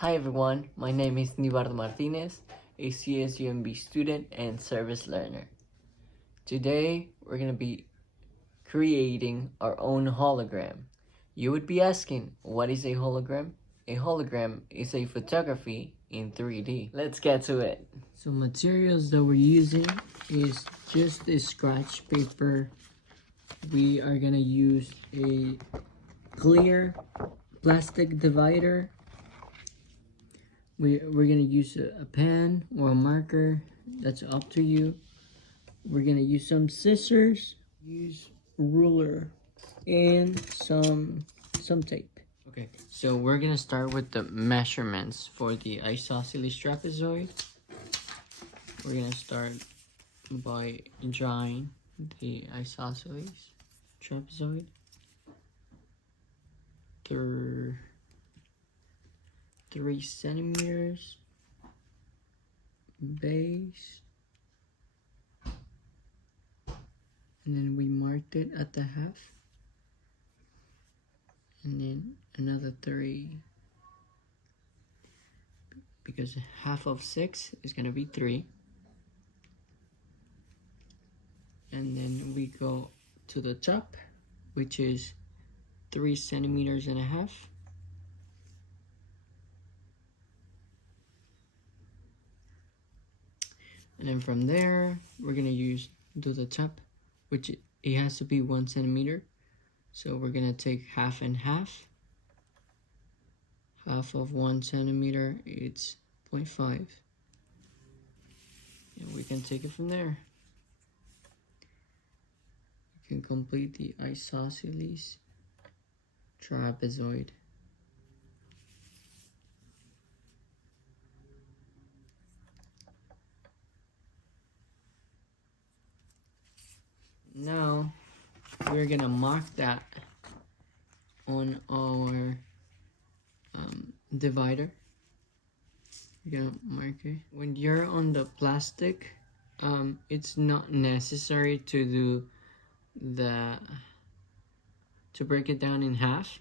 Hi everyone, my name is Nivardo Martinez, a CSUMB student and service learner. Today we're going to be creating our own hologram. You would be asking, what is a hologram? A hologram is a photography in 3D. Let's get to it. So materials that we're using is just a scratch paper. We are going to use a clear plastic divider. We're gonna use a pen or a marker, that's up to you. We're gonna use some scissors, use a ruler, and some tape. Okay, so we're gonna start with the measurements for the isosceles trapezoid. We're gonna start by drawing the isosceles trapezoid. 3 centimeters base, and then we marked it at the half, and then another 3, because half of 6 is going to be 3, and then we go to the top, which is 3 centimeters and a half. And then from there, we're gonna do the top, which it has to be 1 centimeter. So we're gonna take half and half. Half of 1 centimeter, it's 0.5. And we can take it from there. We can complete the isosceles trapezoid. Now we're gonna mark that on our divider. We're gonna mark it. When you're on the plastic, it's not necessary to break it down in half,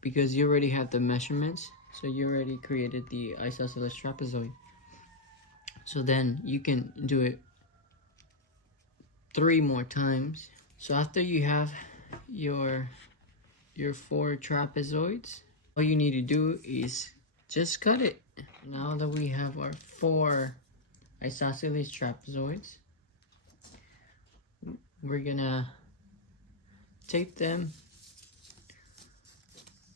because you already have the measurements, so you already created the isosceles trapezoid. So then you can do it 3 more times. So after you have your 4 trapezoids, all you need to do is just cut it. Now that we have our 4 isosceles trapezoids, we're gonna tape them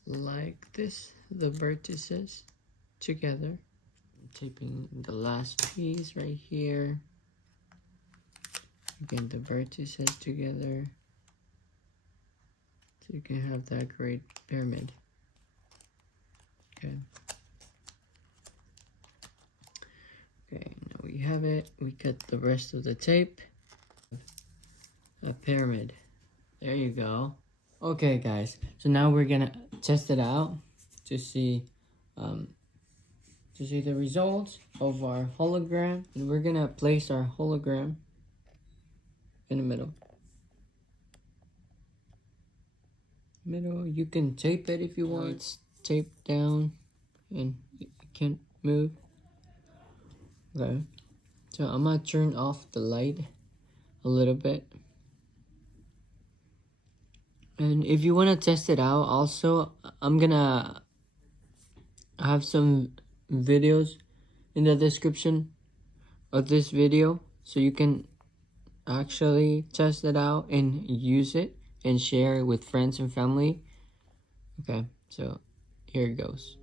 like this, the vertices together. I'm taping the last piece right here. Again, the vertices together, so you can have that great pyramid. Okay. Okay, now we have it. We cut the rest of the tape. A pyramid. There you go. Okay, guys. So now we're gonna test it out to see the results of our hologram, and we're gonna place our hologram in the middle. You can tape it if you want. It's taped down and it can't move. Okay, so I'm gonna turn off the light a little bit. And if you want to test it out also, I'm gonna have some videos in the description of this video, so you can actually test it out and use it and share it with friends and family. Okay, so here it goes.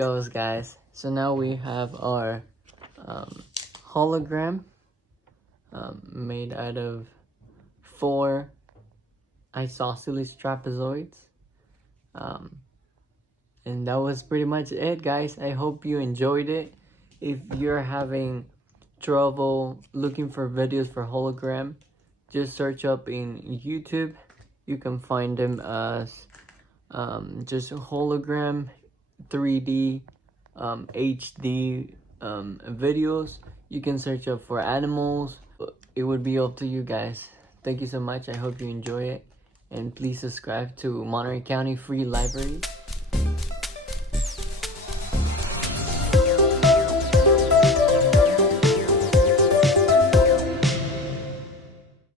goes, guys. So now we have our hologram made out of 4 isosceles trapezoids. And that was pretty much it, guys. I hope you enjoyed it. If you're having trouble looking for videos for hologram, just search up in YouTube. You can find them as just hologram 3D HD videos. You can search up for animals. It would be up to you guys. Thank you so much. I hope you enjoy it, and please subscribe to Monterey County Free Library.